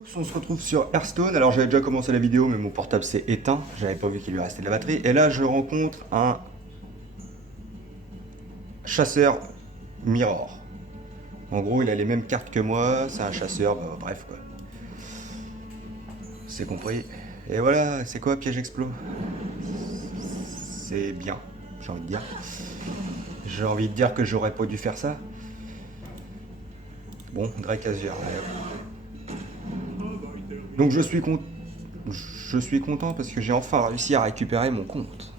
On se retrouve sur Hearthstone. Alors j'avais déjà commencé la vidéo mais mon portable s'est éteint. J'avais pas vu qu'il lui restait de la batterie. Et là je rencontre un chasseur Mirror. En gros il a les mêmes cartes que moi. C'est un chasseur, bref quoi. C'est compris. Et voilà, c'est quoi Piège Explo? C'est bien, j'ai envie de dire. J'ai envie de dire que j'aurais pas dû faire ça. Bon, Drake Azure. Donc je suis content parce que j'ai enfin réussi à récupérer mon compte.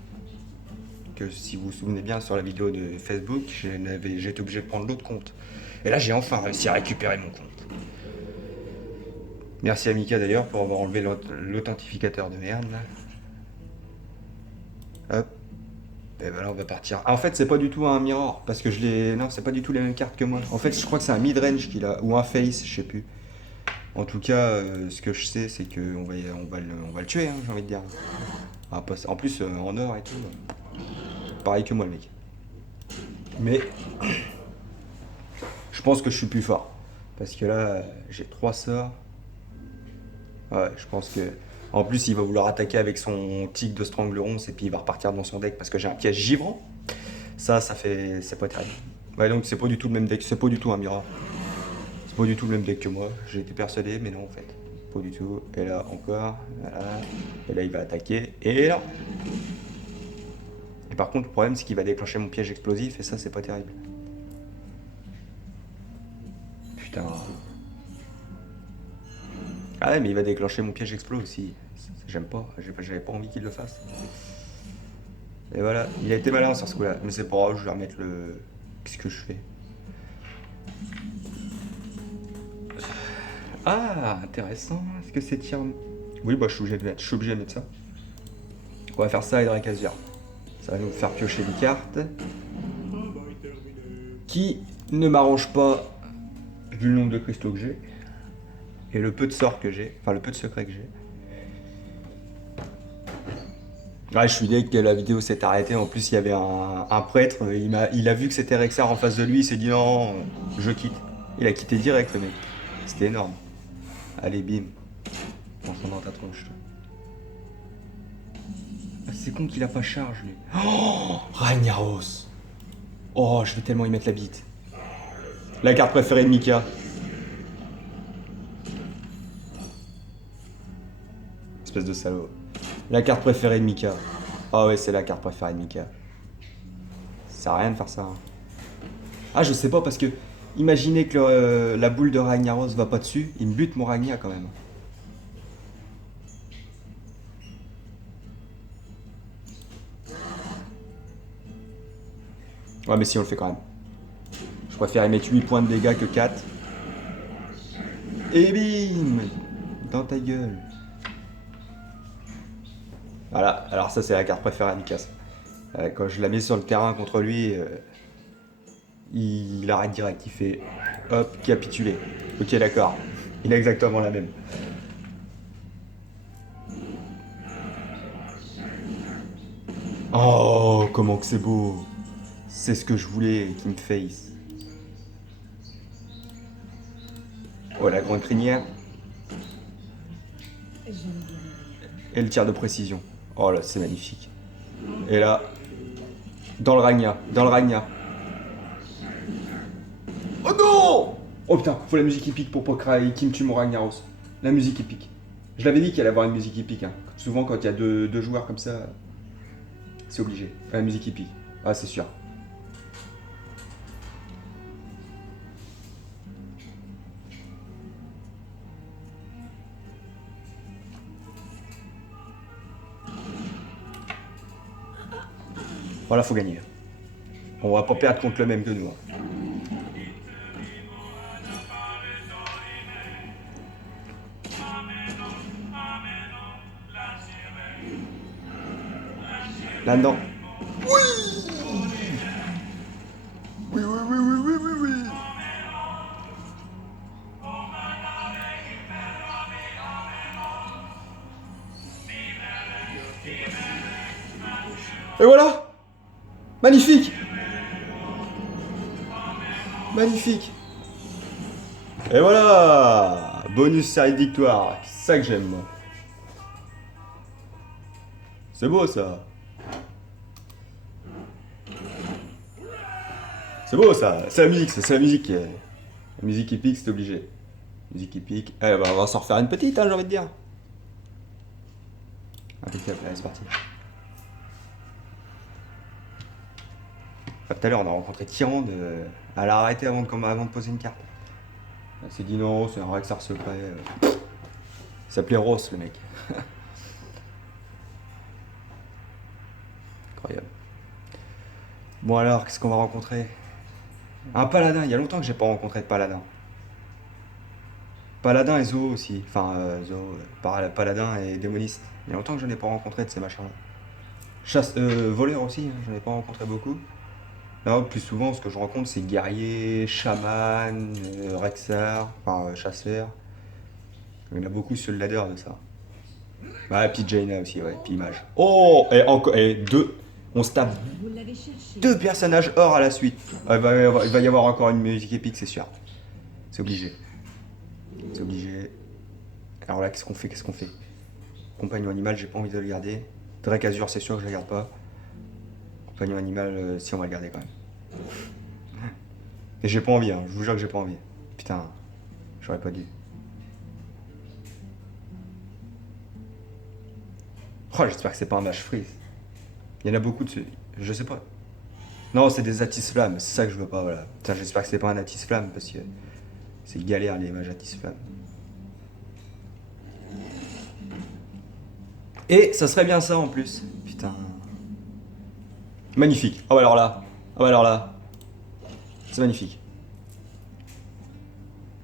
Que si vous vous souvenez bien sur la vidéo de Facebook, j'étais obligé de prendre l'autre compte. Et là j'ai enfin réussi à récupérer mon compte. Merci à Mika d'ailleurs pour avoir enlevé l'authentificateur de merde là. Hop. Et ben là on va partir. Ah, en fait c'est pas du tout un mirror parce que je l'ai. Non, c'est pas du tout les mêmes cartes que moi. En fait je crois que c'est un mid-range qu'il a. Ou un face, je sais plus. En tout cas, ce que je sais c'est qu'on va le tuer, hein, j'ai envie de dire. En plus en or et tout. Pareil que moi le mec. Mais je pense que je suis plus fort. Parce que là, j'ai 3 sorts. Ouais, je pense que. En plus, il va vouloir attaquer avec son tic de Strangleron et puis il va repartir dans son deck parce que j'ai un piège givrant. Ça fait. C'est pas terrible. Ouais, donc c'est pas du tout le même deck. C'est pas du tout un mirror. C'est pas du tout le même deck que moi. J'ai été persuadé, mais non, en fait. Pas du tout. Et là, encore. Voilà. Et là, il va attaquer. Et là. Et par contre, le problème, c'est qu'il va déclencher mon piège explosif et ça, c'est pas terrible. Putain. Ah ouais, mais il va déclencher mon piège explos aussi. J'aime pas, j'avais pas envie qu'il le fasse. Et voilà, il a été malin sur ce coup-là. Mais c'est pas grave, je vais remettre le. Qu'est-ce que je fais? Ah, intéressant. Est-ce que c'est tir. Oui, bah je suis obligé de mettre ça. On va faire ça avec Azure. Ça va nous faire piocher des cartes. Qui ne m'arrange pas vu le nombre de cristaux que j'ai. Et le peu de sorts que j'ai. Enfin, le peu de secrets que j'ai. Ouais, je suis deg que la vidéo s'est arrêtée. En plus, il y avait un prêtre. Il a vu que c'était Rexar en face de lui. Il s'est dit non, je quitte. Il a quitté direct, le mec. C'était énorme. Allez, bim. On s'en dans ta tronche. Toi. Ah, c'est con qu'il a pas charge, lui. Oh, Ragnaros. Oh, je vais tellement y mettre la bite. La carte préférée de Mika. Espèce de salaud. La carte préférée de Mika. Ah ouais, c'est la carte préférée de Mika. Ça sert à rien de faire ça. Hein. Ah, je sais pas parce que. Imaginez que la boule de Ragnaros va pas dessus, il me bute mon Ragnar quand même. Ouais, mais si on le fait quand même. Je préfère y mettre 8 points de dégâts que 4. Et bim! Dans ta gueule. Voilà, alors ça c'est la carte préférée à Mikas. Quand je la mets sur le terrain contre lui, il arrête direct, il fait hop, capitulé. Ok, d'accord. Il a exactement la même. Oh, comment que c'est beau. C'est ce que je voulais qu'il me face. Oh, la grande crinière. Et le tir de précision. Oh là, c'est magnifique. Et là, dans le Ragnar, dans le Ragnar. Oh non! Oh putain, faut la musique épique pour pas qu'il me tue mon Ragnaros. La musique épique. Je l'avais dit qu'il allait avoir une musique épique. Hein. Souvent, quand il y a deux joueurs comme ça, c'est obligé. La musique épique. Ah, c'est sûr. Voilà, faut gagner. On va pas perdre contre le même que nous. Hein. Là-dedans. Oui! Oui, oui, oui, oui, oui, oui, oui. Et voilà! Magnifique! Magnifique! Et voilà! Bonus série de victoire. C'est ça que j'aime, moi. C'est beau, ça. C'est beau, ça. C'est la musique, c'est la musique. La musique épique, c'est obligé. Musique épique. Eh ben, on va s'en refaire une petite, hein, j'ai envie de dire. Impeccable, allez, c'est parti. Enfin, tout à l'heure, on a rencontré Tyrande. Elle a arrêté avant de poser une carte. Elle s'est dit non, c'est un Rexar secret. Il s'appelait Ross, le mec. Incroyable. Bon alors, qu'est-ce qu'on va rencontrer? Un paladin, il y a longtemps que j'ai pas rencontré de paladin. Paladin et Zo aussi. Enfin, Zo, paladin et démoniste. Il y a longtemps que je n'ai pas rencontré de ces machins-là. Voleur aussi, hein, j'en ai pas rencontré beaucoup. Là, plus souvent, ce que je rencontre, c'est guerrier, chaman, rexar, enfin chasseur. Il y en a beaucoup sur le ladder de ça. Ouais, puis Jaina aussi, ouais, puis Image. Oh, et encore, et deux. On se tape deux personnages or à la suite. Il va y avoir encore une musique épique, c'est sûr. C'est obligé. C'est obligé. Alors là, qu'est-ce qu'on fait? Qu'est-ce qu'on fait? Compagnon animal, j'ai pas envie de le garder. Drake Azur, c'est sûr que je le garde pas. Compagnon animal, si on va le garder quand même. Et j'ai pas envie, hein. Je vous jure que j'ai pas envie. Putain, j'aurais pas dû. Oh, j'espère que c'est pas un match freeze. Il y en a beaucoup de ceux. Je sais pas. Non, c'est des Atis Flammes, c'est ça que je veux pas, voilà. Putain, j'espère que c'est pas un Atis Flamme parce que c'est galère les mages Atis Flammes. Et ça serait bien ça en plus. Putain. Magnifique. Ah bah alors là. Ah bah alors là. C'est magnifique.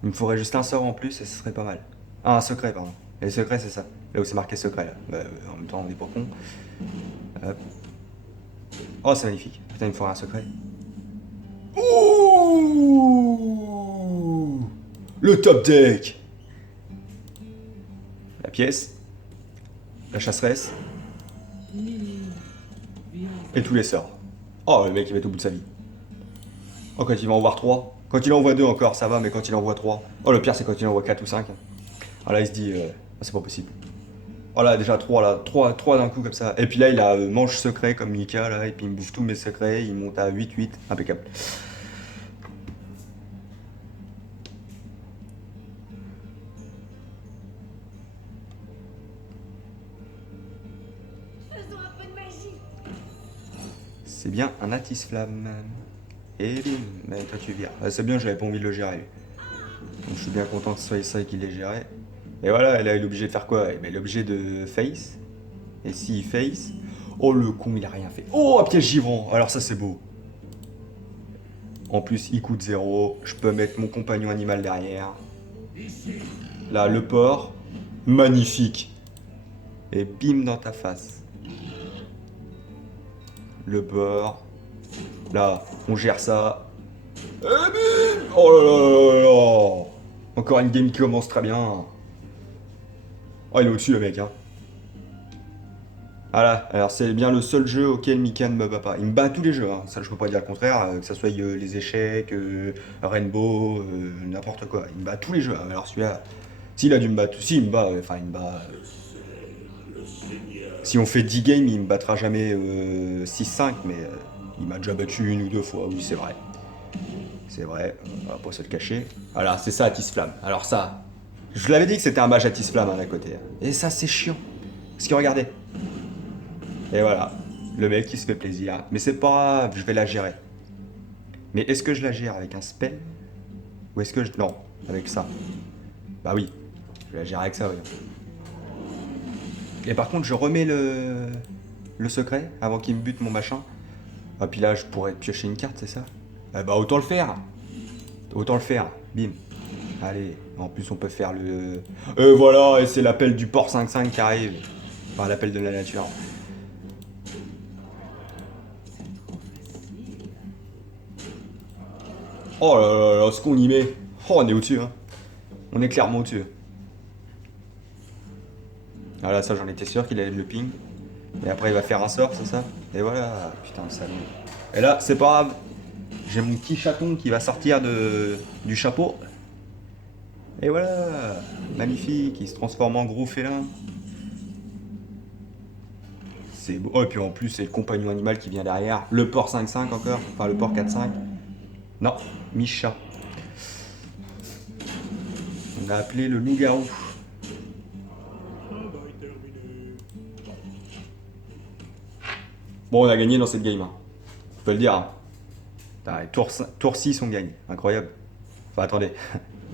Il me faudrait juste un sort en plus et ce serait pas mal. Ah, un secret, pardon. Et le secret, c'est ça. Là où c'est marqué secret, là. Bah, en même temps, on est pas con. Hop. Oh, c'est magnifique. Putain, il me faudrait un secret. Ouh, le top deck. La pièce. La chasseresse. Et tous les sorts. Oh, le mec, il va être au bout de sa vie. Oh, quand il va en voir 3. Quand il en voit 2 encore, ça va, mais quand il en voit 3. Oh, le pire, c'est quand il en voit 4 ou 5. Ah là, il se dit, c'est pas possible. Oh là, déjà 3 là, 3 d'un coup comme ça. Et puis là, il a manche secret comme Mika, là, et puis il me bouffe tous mes secrets, il monte à 8-8, impeccable. Faisons un peu de magie. C'est bien un Atis Flamme. Et bim, mais toi tu vires. Ah, c'est bien, j'avais pas envie de le gérer lui. Donc je suis bien content que ce soit ça qui l'ait géré. Et voilà, et là il est obligé de faire quoi? Il est obligé de face. Et s'il face. Oh le con, il a rien fait. Oh, un piège givrant. Alors ça c'est beau. En plus, il coûte 0. Je peux mettre mon compagnon animal derrière. Là, le porc. Magnifique. Et bim dans ta face. Le porc. Là, on gère ça. Et bim. Oh là là là là. Encore une game qui commence très bien. Oh, il est au-dessus le mec, hein. Voilà, alors c'est bien le seul jeu auquel Mika ne me bat pas. Il me bat à tous les jeux, hein. Ça je peux pas dire le contraire, que ça soit les échecs, Rainbow, n'importe quoi. Il me bat à tous les jeux, hein. Alors celui-là, s'il a dû me battre, si il me bat, enfin il me bat. Si on fait 10 games, il me battra jamais 6-5, mais il m'a déjà battu une ou deux fois, oui c'est vrai. C'est vrai, on va pas se le cacher. Voilà, c'est ça Atis Flamme. Alors ça, je l'avais dit que c'était un mage Atis Flamme hein, d'un côté. Et ça c'est chiant. Parce que regardez. Et voilà, le mec qui se fait plaisir. Mais c'est pas grave, je vais la gérer. Mais est-ce que je la gère avec un spell? Ou est-ce que je... Non, avec ça. Bah oui, je vais la gérer avec ça, oui. Et par contre, je remets le secret avant qu'il me bute mon machin. Ah, puis là, je pourrais piocher une carte, c'est ça? Ah bah autant le faire. Autant le faire, bim. Allez, en plus on peut faire le... voilà, et c'est l'appel du port 5-5 qui arrive. Enfin, l'appel de la nature. Oh là là là, ce qu'on y met. Oh, on est au-dessus, hein. On est clairement au-dessus. Ah là, ça, j'en étais sûr qu'il allait me le ping. Et après, il va faire un sort, c'est ça? Et voilà, putain, le salon. Et là, c'est pas grave. J'ai mon petit chaton qui va sortir du chapeau. Et voilà, magnifique, il se transforme en gros félin. C'est beau. Oh, et puis en plus, c'est le compagnon animal qui vient derrière. Le porc 5-5 encore. Enfin, le porc 4-5. Non, Misha. On a appelé le loup-garou. Bon, on a gagné dans cette game. Hein. On peut le dire. Hein. Putain, tour 6, on gagne. Incroyable. Enfin, attendez.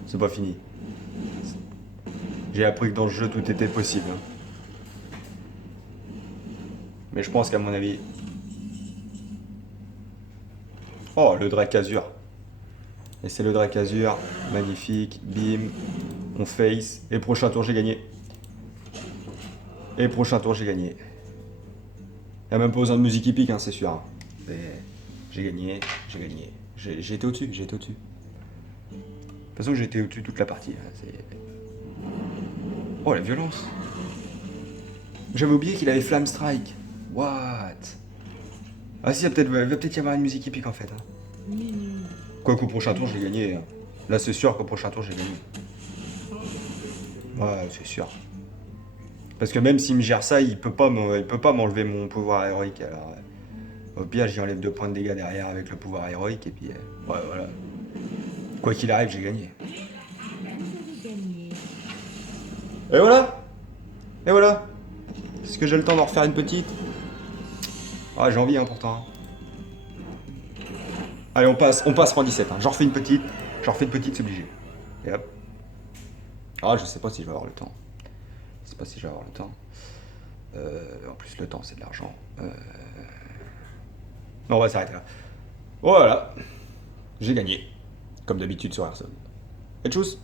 C'est pas fini. J'ai appris que dans le jeu, tout était possible. Hein. Mais je pense qu'à mon avis... Oh, le Dracazur. Et c'est le Dracazur. Magnifique. Bim. On face. Et prochain tour, j'ai gagné. Et prochain tour, j'ai gagné. Il n'y a même pas besoin de musique épique, hein, c'est sûr. Hein. J'ai gagné, j'ai gagné. J'ai été au-dessus, j'ai été au-dessus. De toute façon, j'ai été au-dessus toute la partie. Hein, oh, la violence. J'avais oublié qu'il avait Flamme Strike. What? Ah si, il va peut-être y avoir une musique épique en fait. Hein. Quoi qu'au prochain tour, j'ai gagné. Hein. Là, c'est sûr qu'au prochain tour, j'ai gagné. Ouais, c'est sûr. Parce que même s'il me gère ça, il peut pas m'enlever mon pouvoir héroïque. Alors, au pire, j'y enlève 2 points de dégâts derrière avec le pouvoir héroïque et puis ouais, voilà. Quoi qu'il arrive, j'ai gagné. Et voilà. Et voilà. Est-ce que j'ai le temps d'en refaire une petite? Ah, j'ai envie, hein, pourtant. Allez, on passe rang 17. Hein. J'en refais une petite. J'en refais une petite, c'est obligé. Et hop. Ah, je sais pas si je vais avoir le temps. Je sais pas si je vais avoir le temps. En plus, le temps, c'est de l'argent. Non, on va s'arrêter là. Voilà. J'ai gagné. Comme d'habitude sur Hearthstone. Et tchuss.